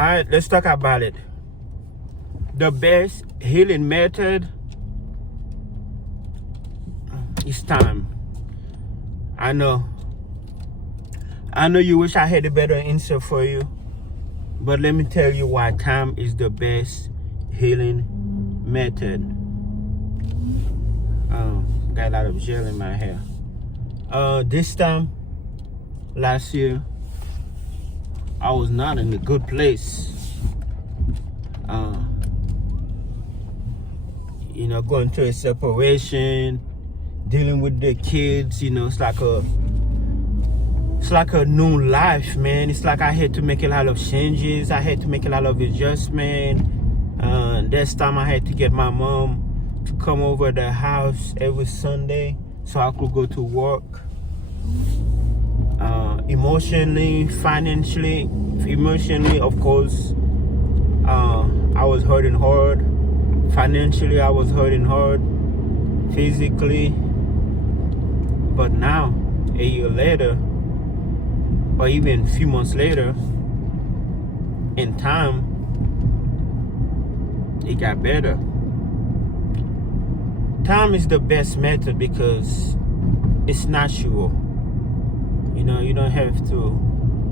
right, let's talk about it. The best healing method is time. I know you wish I had a better answer for you, but let me tell you why time is the best healing method. Got a lot of gel in my hair. This time last year, I was not in a good place. Going through a separation, dealing with the kids. It's like a new life, man. It's like I had to make a lot of changes. I had to make a lot of adjustments. This time I had to get my mom to come over the house every Sunday so I could go to work. Emotionally, financially, of course, I was hurting hard. Financially, I was hurting hard. Physically. But now, a year later, or even a few months later, in time, it got better. Time is the best method because it's natural. You don't have to,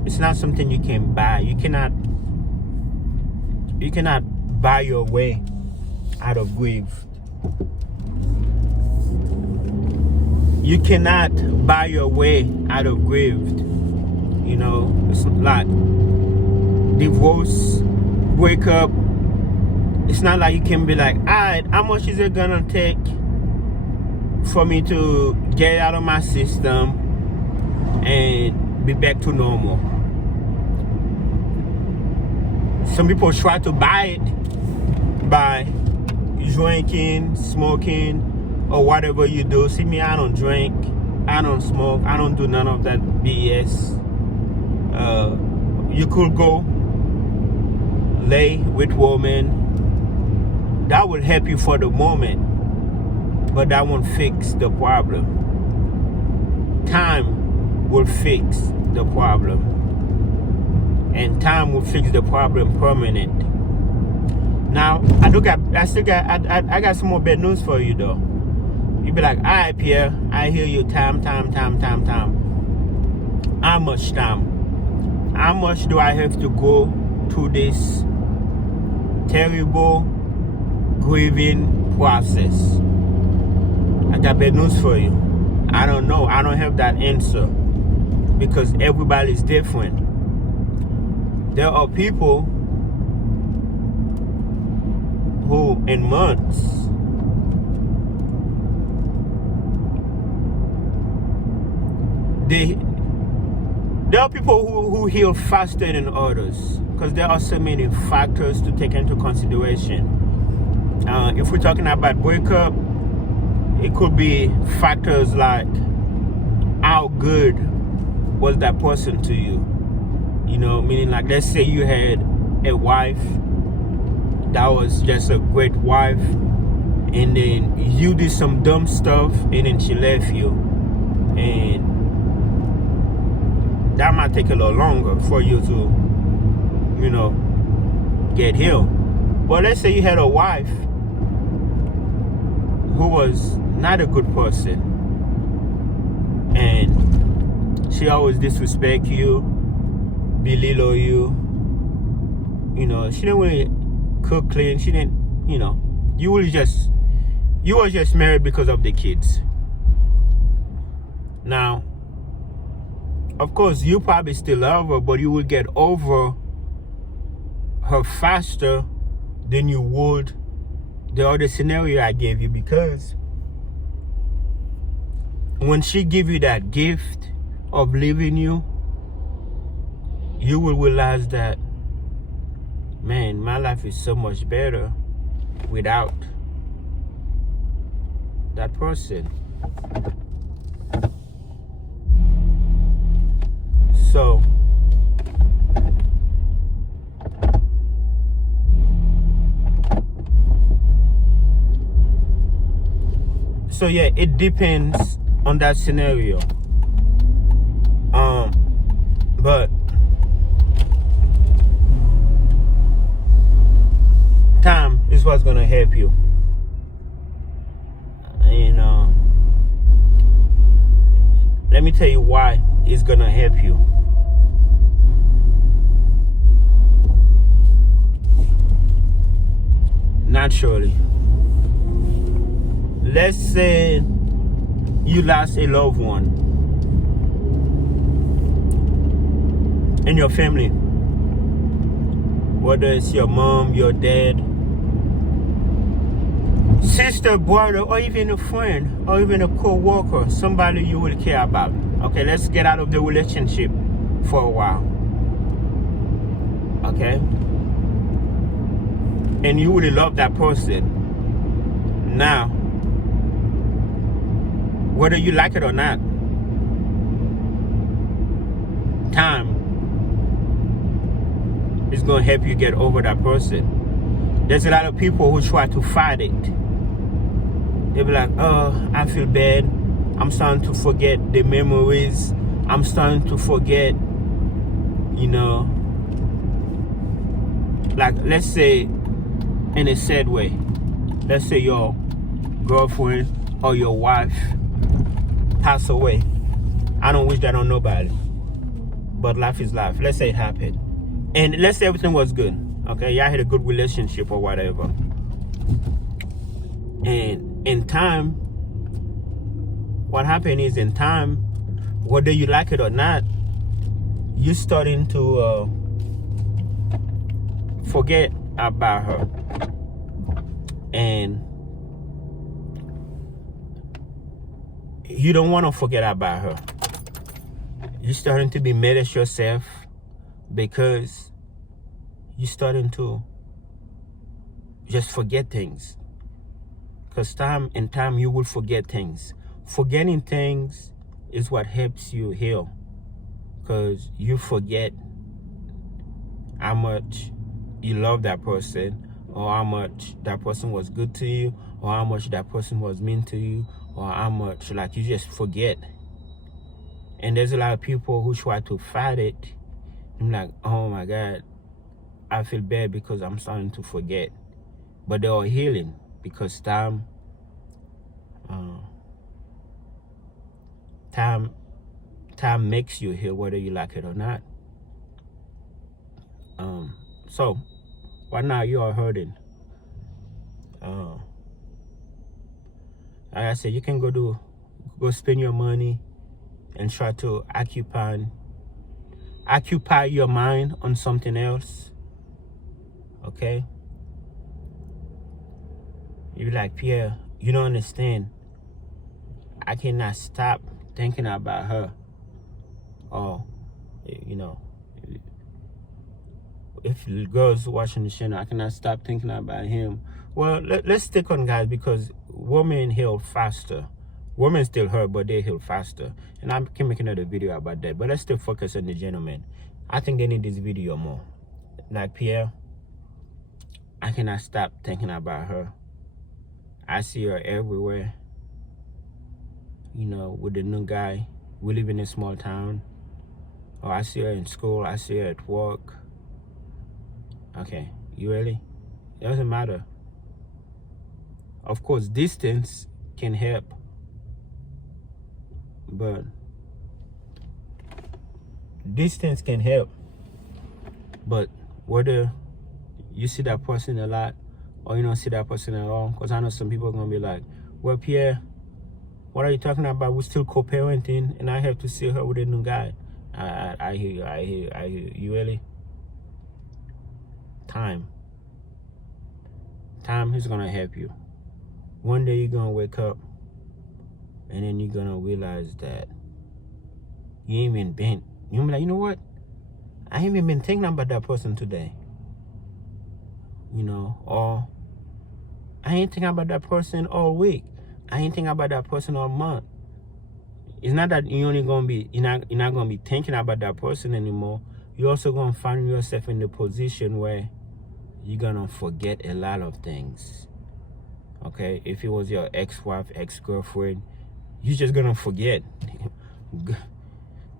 it's not something you can buy. You cannot buy your way out of grief. You cannot buy your way out of grief. It's like divorce, breakup. It's not like you can be like, all right, how much is it gonna take for me to get out of my system and be back to normal? Some people try to buy it by drinking, smoking, or whatever you do. See me, I don't drink, I don't smoke, I don't do none of that BS. You could go lay with women. That will help you for the moment, but that won't fix the problem. Time will fix the problem, and time will fix the problem permanent. Now, I got some more bad news for you though. You be like, all right, Pierre, I hear you. Time. How much time? How much do I have to go through this terrible grieving process? I got bad news for you. I don't know. I don't have that answer because everybody's different. There are people who in months there are people who heal faster than others because there are so many factors to take into consideration. If we're talking about breakup, it could be factors like how good was that person to you. Meaning like, let's say you had a wife that was just a great wife, and then you did some dumb stuff and then she left you, and that might take a little longer for you to get healed. But let's say you had a wife who was not a good person, and she always disrespect you, belittle you. She didn't really cook clean. She didn't, you were just married because of the kids. Now, of course, you probably still love her, but you will get over her faster than you would the other scenario I gave you, because when she give you that gift of leaving you, you will realize that, man, my life is so much better without that person. So yeah, it depends on that scenario. But is what's gonna help you. And let me tell you why it's gonna help you. Naturally, let's say you lost a loved one in your family, whether it's your mom, your dad, sister, brother, or even a friend, or even a co-worker, somebody you will care about. Okay, let's get out of the relationship for a while. Okay? And you really love that person. Now, whether you like it or not, time is going to help you get over that person. There's a lot of people who try to fight it. They'll be like, oh, I feel bad. I'm starting to forget the memories. I'm starting to forget, you know, like, let's say, in a sad way, let's say your girlfriend or your wife pass away. I don't wish that on nobody, but life is life. Let's say it happened, and let's say everything was good. Okay, y'all had a good relationship or whatever, and in time, what happened is, in time, whether you like it or not, you're starting to forget about her. And you don't want to forget about her. You're starting to be mad at yourself because you're starting to just forget things. Because time you will forget things. Forgetting things is what helps you heal. Because you forget how much you love that person, or how much that person was good to you, or how much that person was mean to you, or how much, like, you just forget. And there's a lot of people who try to fight it. I'm like, oh my God, I feel bad because I'm starting to forget. But they are healing because time makes you heal, whether you like it or not. So right now you are hurting. Like I said, you can go spend your money and try to occupy your mind on something else. Okay? You're like, Pierre, you don't understand. I cannot stop thinking about her. Or, you know, if the girls watching the channel, I cannot stop thinking about him. Well, let's stick on guys, because women heal faster. Women still hurt, but they heal faster. And I can make another video about that. But let's still focus on the gentlemen. I think they need this video more. Like, Pierre, I cannot stop thinking about her. I see her everywhere. You know, with the new guy. We live in a small town. Or I see her in school. I see her at work. Okay, you really? It doesn't matter. Of course, distance can help. But distance can help. But whether you see that person a lot or you don't see that person at all, because I know some people are going to be like, well, Pierre, what are you talking about? We're still co-parenting and I have to see her with a new guy. I hear you. I hear you. You really? Time is going to help you. One day you're going to wake up and then you're going to realize that you ain't even been. You're going to be like, you know what? I ain't even been thinking about that person today. You know, or I ain't thinking about that person all week. I ain't thinking about that person all month. It's not that you're not gonna be thinking about that person anymore. You're also gonna find yourself in the position where you're gonna forget a lot of things. Okay, if it was your ex-wife, ex-girlfriend, you're just gonna forget.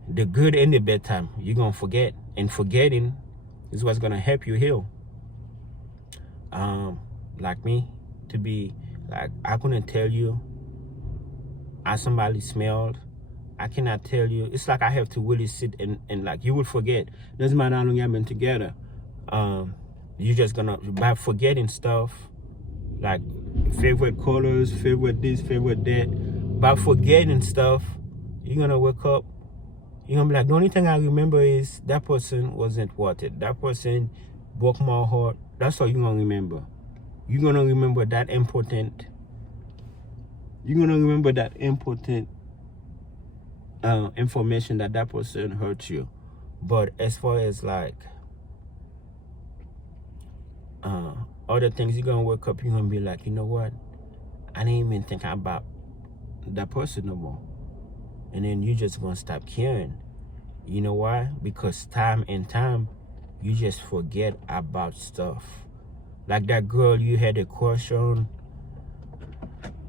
The good and the bad time, you're gonna forget. And forgetting is what's gonna help you heal. like me, to be like, I couldn't tell you how somebody smelled. I cannot tell you. It's like I have to really sit and like, you will forget. Doesn't matter how long you've been together. You're just gonna, by forgetting stuff, like favorite colors, favorite this, favorite that, by forgetting stuff, you're gonna wake up, you're gonna be like, the only thing I remember is that person wasn't worth it. That person broke my heart. That's all you're gonna remember. You're gonna remember that important. You're gonna remember that important information that person hurt you. But as far as like other things, you're gonna wake up, you're gonna be like, you know what? I didn't even think about that person no more. And then you just gonna stop caring. You know why? Because time, you just forget about stuff. Like that girl you had a crush on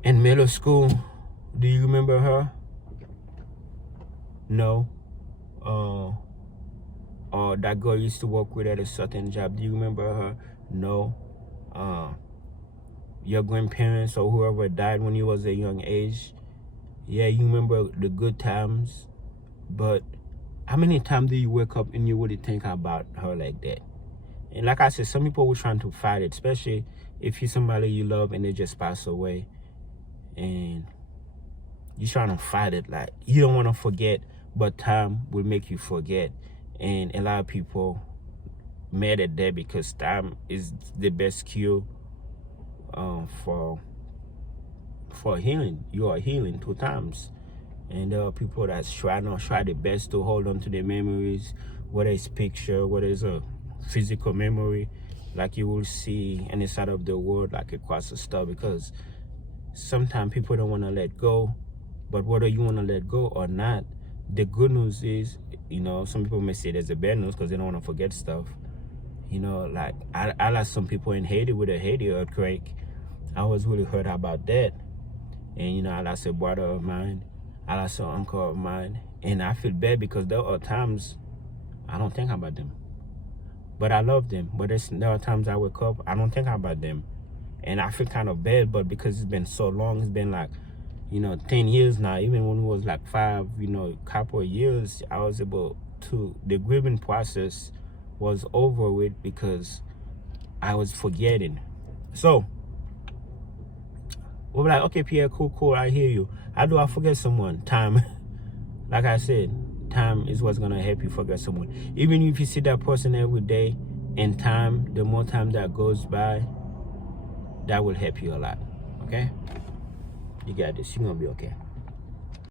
in middle school. Do you remember her? No. Or that girl used to work with at a certain job. Do you remember her? No. Your grandparents or whoever died when you was a young age. Yeah, you remember the good times. But how many times do you wake up and you really think about her like that? And like I said, some people were trying to fight it, especially if you're somebody you love and they just pass away. And you're trying to fight it. Like, you don't want to forget, but time will make you forget. And a lot of people mad at that because time is the best cure for healing. You are healing 2 times. And there are people that try their best to hold on to their memories, whether it's picture, whether it's a physical memory, like you will see any side of the world, like across the stuff, because sometimes people don't want to let go. But whether you want to let go or not, the good news is, you know, some people may say there's a bad news because they don't want to forget stuff. You know, like I lost some people in Haiti with a Haiti earthquake. I was really hurt about that. And, you know, I lost a brother of mine. I lost an uncle of mine. And I feel bad because there are times I don't think about them. But I love them. But there are times I wake up, I don't think about them. And I feel kind of bad, but because it's been so long, it's been like, you know, 10 years now. Even when it was like 5, you know, couple of years, I was able to, the grieving process was over with because I was forgetting. So we'll be like, okay, Pierre, cool, I hear you. How do I forget someone? Time. Like I said, time is what's gonna help you forget someone. Even if you see that person every day, and time, the more time that goes by, that will help you a lot. Okay? You got this. You're gonna be okay.